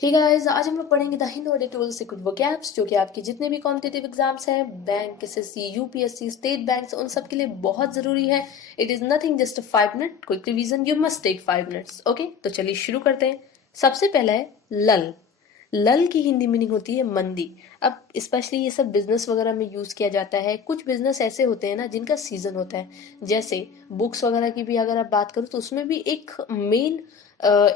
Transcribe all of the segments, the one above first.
Hey guys, आज हम लोग पढ़ेंगे the Hindu word tools secret vocabs जो कि आपके जितने भी कॉम्पिटिटिव एग्जाम्स हैं, bank, SSC, UPSC, state banks, उन सब के लिए बहुत जरूरी है। It is nothing just 5 minute quick revision. You must take 5 minutes. Okay, तो चलिए शुरू करते हैं। सबसे पहला है लल। लल की हिंदी मीनिंग होती है मंदी। अब स्पेशली ये सब बिजनेस वगैरह में यूज किया जाता है। कुछ बिजनेस ऐसे होते हैं ना जिनका सीजन होता है, जैसे बुक्स वगैरह की भी अगर आप बात करो तो उसमें भी एक मेन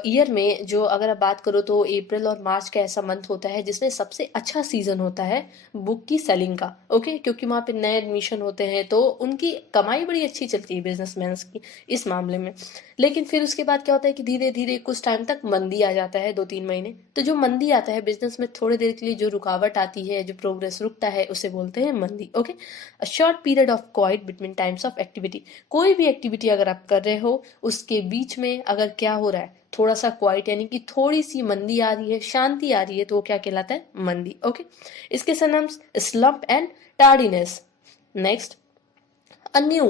ईयर में जो अगर आप बात करो तो अप्रैल और मार्च का ऐसा मंथ होता है जिसमें सबसे अच्छा सीजन होता है बुक की सेलिंग का। ओके, क्योंकि वहाँ पे नए एडमिशन होते हैं तो उनकी कमाई बड़ी अच्छी चलती है बिजनेसमैन की इस मामले में। लेकिन फिर उसके बाद क्या होता है कि धीरे धीरे कुछ टाइम तक मंदी आ जाता है, 2-3 महीने। तो जो मंदी आता है बिजनेस में, थोड़ी देर के लिए जो रुकावट आती है, जो प्रोग्रेस रुकता है, उसे बोलते हैं मंदी। Okay, a short period of quite between times of activity. कोई भी एक्टिविटी अगर आप कर रहे हो उसके बीच में अगर क्या हो रहा है, थोड़ा सा क्वाइट यानी कि थोड़ी सी मंदी आ रही है, शांति आ रही है, तो वो क्या कहलाता है? मंदी। ओके, इसके synonyms slump and tardiness. Next, undue.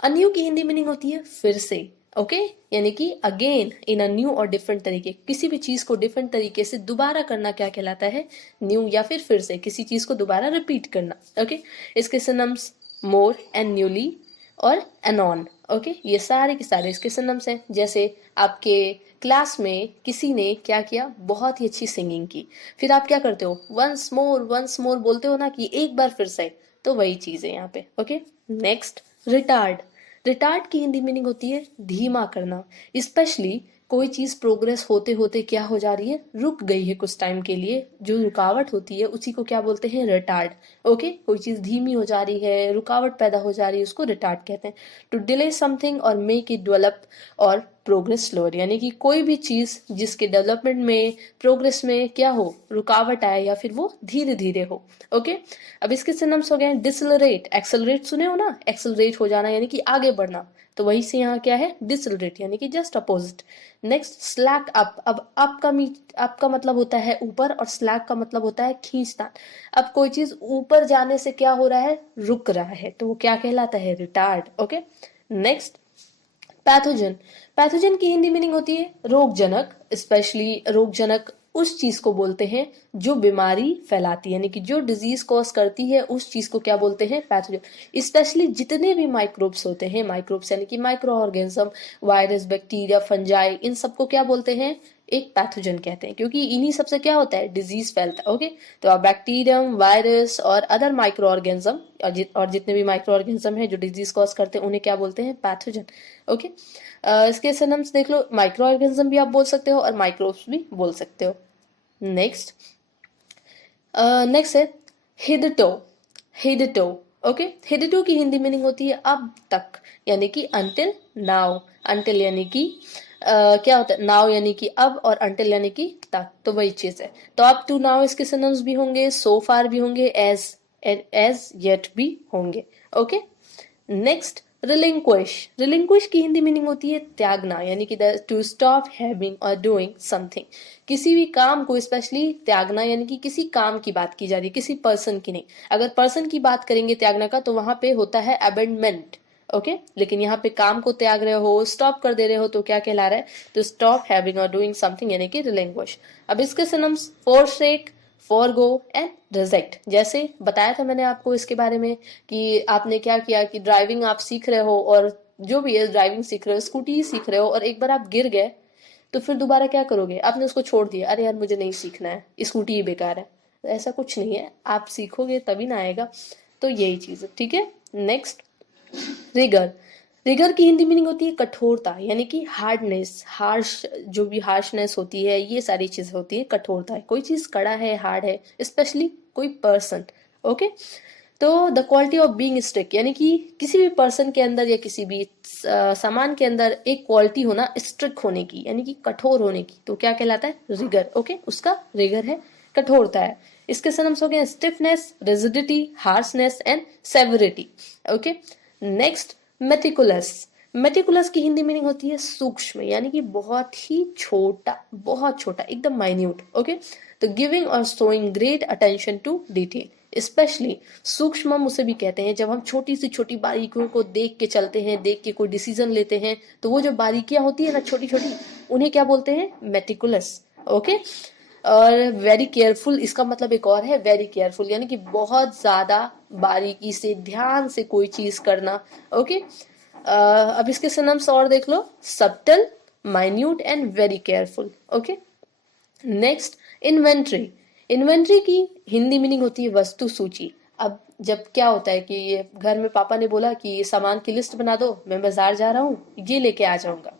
Undue की हिंदी मीनिंग होती है फिर से। ओके, यानी कि अगेन इन अ न्यू और डिफरेंट तरीके। किसी भी चीज को डिफरेंट तरीके से दोबारा करना क्या कहलाता है? न्यू, या फिर से किसी चीज को दोबारा रिपीट करना। ओके, इसके सिनोनिम्स मोर एंड न्यूली और एनॉन। ओके, ये सारे के सारे इसके सिनोनिम्स हैं। जैसे आपके क्लास में किसी ने क्या किया, बहुत ही अच्छी सिंगिंग की, फिर आप क्या करते हो? वंस मोर बोलते हो ना, कि एक बार फिर से। तो वही चीज है यहाँ पे। Okay, next, retard. रिटार्ड की हिंदी मीनिंग होती है धीमा करना। स्पेशली कोई चीज प्रोग्रेस होते होते क्या हो जा रही है, रुक गई है कुछ टाइम के लिए, जो रुकावट होती है उसी को क्या बोलते हैं? रिटार्ड। ओके, कोई चीज धीमी हो जा रही है, रुकावट पैदा हो जा रही है, उसको रिटार्ड कहते हैं। टू डिले समथिंग और मेक इट डेवलप और प्रोग्रेस स्लोअर, यानी कि कोई भी चीज जिसके डेवलपमेंट में, प्रोग्रेस में क्या हो, रुकावट आए या फिर वो धीरे धीरे हो। ओके, अब इसके सिनोनिम्स हो गए डिसलरेट। एक्सेलरेट सुने हो ना, एक्सेलरेट हो जाना यानी कि आगे बढ़ना, तो वही से यहाँ क्या है? डिसलरेट, यानी कि just opposite. Next, slack up. अब अप का मतलब होता है ऊपर और स्लैक का मतलब होता है खींचना। अब कोई चीज ऊपर जाने से क्या हो रहा है? रुक रहा है, तो वो क्या कहलाता है? Retard. Okay, next, pathogen. Pathogen की हिंदी मीनिंग होती है रोगजनक। स्पेशली रोगजनक उस चीज को बोलते हैं जो बीमारी फैलाती है, यानी कि जो डिजीज कॉज करती है, उस चीज को क्या बोलते हैं? पैथोजन। स्पेशली जितने भी माइक्रोब्स होते हैं, माइक्रोब्स यानी कि micro organism, virus, bacteria, fungi, इन सबको क्या बोलते हैं? एक पैथोजन कहते हैं, क्योंकि इन्हीं सबसे क्या होता है? डिजीज फैलता है। ओके, तो अब बैक्टीरियम, वायरस और अदर माइक्रो ऑर्गेनिज्म और जितने भी माइक्रो ऑर्गेनिज्म है जो डिजीज कॉज करते हैं, उन्हें क्या बोलते हैं? पैथोजन। ओके, इसके सिनोनिम्स देख लो, माइक्रो ऑर्गेनिज्म भी आप बोल सकते हो और माइक्रोब्स भी बोल सकते हो। नेक्स्ट, नेक्स्ट है हिदटो। हिदटो। ओके, हिदटो की हिंदी मीनिंग होती है अब तक, यानी कि अंटिल नाउ। अंटिल यानी कि क्या होता है? नाउ यानी कि अब, और अंटिल यानी कि तक, तो वही चीज है। तो अब टू नाउ इसके सिनोनिम्स भी होंगे, सो फार भी होंगे, एज येट भी होंगे। Okay, next, relinquish. रिलिंक्विश की हिंदी मीनिंग होती है त्यागना, यानी कि टू स्टॉप हैविंग और डूइंग समथिंग। किसी भी काम को स्पेशली त्यागना, यानी कि किसी काम की बात की जा रही है, किसी पर्सन की नहीं। अगर पर्सन की बात करेंगे त्यागना का, तो वहां पे होता है अबेंडमेंट। ओके, लेकिन यहाँ पे काम को त्याग रहे हो, स्टॉप कर दे रहे हो, तो क्या कहला रहा है? तो स्टॉप हैविंग और डूइंग समथिंग, यानी कि रिलिंक्विश। अब इसके synonyms forsake, forgo and reject. जैसे बताया था मैंने आपको इसके बारे में कि आपने क्या किया कि ड्राइविंग आप सीख रहे हो, और जो भी है ड्राइविंग सीख रहे हो, स्कूटी सीख रहे हो, और एक बार आप गिर गए, तो फिर दोबारा क्या करोगे? आपने उसको छोड़ दिया, अरे यार मुझे नहीं सीखना है, स्कूटी ही बेकार है। तो ऐसा कुछ नहीं है, आप सीखोगे तभी ना आएगा। तो यही चीज है, ठीक है। Next, rigour. रिगर की हिंदी मीनिंग होती है कठोरता, यानी कि हार्डनेस, हार्श, जो भी हार्शनेस होती है, ये सारी चीजें होती है कठोरता है। कोई चीज कड़ा है, हार्ड है, स्पेशली कोई पर्सन। ओके, तो the quality of being strict, यानी कि किसी भी पर्सन के अंदर या किसी भी सामान के अंदर एक क्वालिटी होना स्ट्रिक्ट होने की, यानी कि कठोर होने की, तो क्या कहलाता है? रिगर। ओके, उसका रिगर है, कठोरता है। इसके सिनोनिम्स हो गए stiffness, rigidity, harshness and severity. Okay, next, meticulous. Meticulous की हिंदी मीनिंग होती है सूक्ष्म, यानी कि बहुत ही छोटा, बहुत छोटा, एकदम माइन्यूट। ओके, तो गिविंग और showing great attention to detail. Specially सूक्ष्म उसे भी कहते हैं जब हम छोटी सी छोटी बारीकियों को देख के चलते हैं, देख के कोई डिसीजन लेते हैं, तो वो जो बारीकियां होती है ना, छोटी छोटी, उन्हें क्या बोलते हैं? मेटिकुलस। ओके, और वेरी केयरफुल, इसका मतलब एक और है वेरी केयरफुल, यानी कि बहुत ज्यादा बारीकी से ध्यान से कोई चीज करना। ओके, अब इसके सिनोनिम्स और देख लो, subtle, minute and very careful. Okay, next, inventory. Inventory की हिंदी मीनिंग होती है वस्तु सूची। अब जब क्या होता है कि ये घर में पापा ने बोला कि ये सामान की लिस्ट बना दो, मैं बाजार जा रहा हूँ, ये लेके आ जाऊंगा,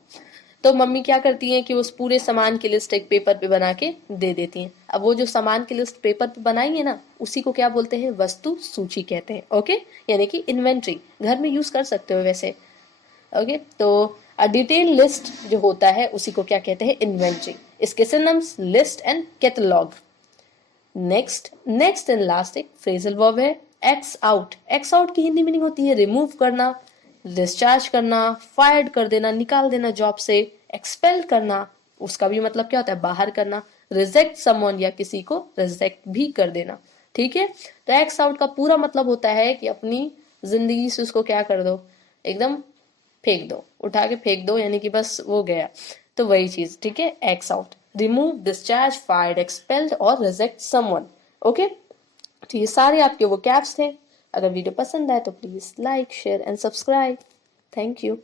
तो मम्मी क्या करती हैं कि उस पूरे सामान की लिस्ट एक पेपर पे बना के दे देती हैं। अब वो जो सामान की लिस्ट पेपर पे बनाई है ना, उसी को क्या बोलते हैं, वस्तु सूची कहते हैं। ओके, यानी कि इन्वेंट्री घर में यूज कर सकते हो वैसे। ओके, तो डिटेल लिस्ट जो होता है उसी को क्या कहते हैं, इन्वेंट्री। इसके synonyms list and catalogue. Next and last एक फ्रेजल वर्ब है एक्स आउट। एक्स आउट की हिंदी मीनिंग होती है रिमूव करना, डिस्चार्ज करना, फायर्ड कर देना, निकाल देना जॉब से, एक्सपेल करना, उसका भी मतलब क्या होता है, बाहर करना, रिजेक्ट समवन, या किसी को रिजेक्ट भी कर देना। ठीक है, तो एक्स आउट का पूरा मतलब होता है कि अपनी जिंदगी से उसको क्या कर दो, एकदम फेंक दो, उठा के फेंक दो, यानी कि बस वो गया। तो वही चीज, ठीक है, x out, remove, discharge, fired, expelled और रिजेक्ट समवन। ओके, तो ये सारे आपके वो कैप्स थे। अगर वीडियो पसंद आए तो please like, share and subscribe. Thank you.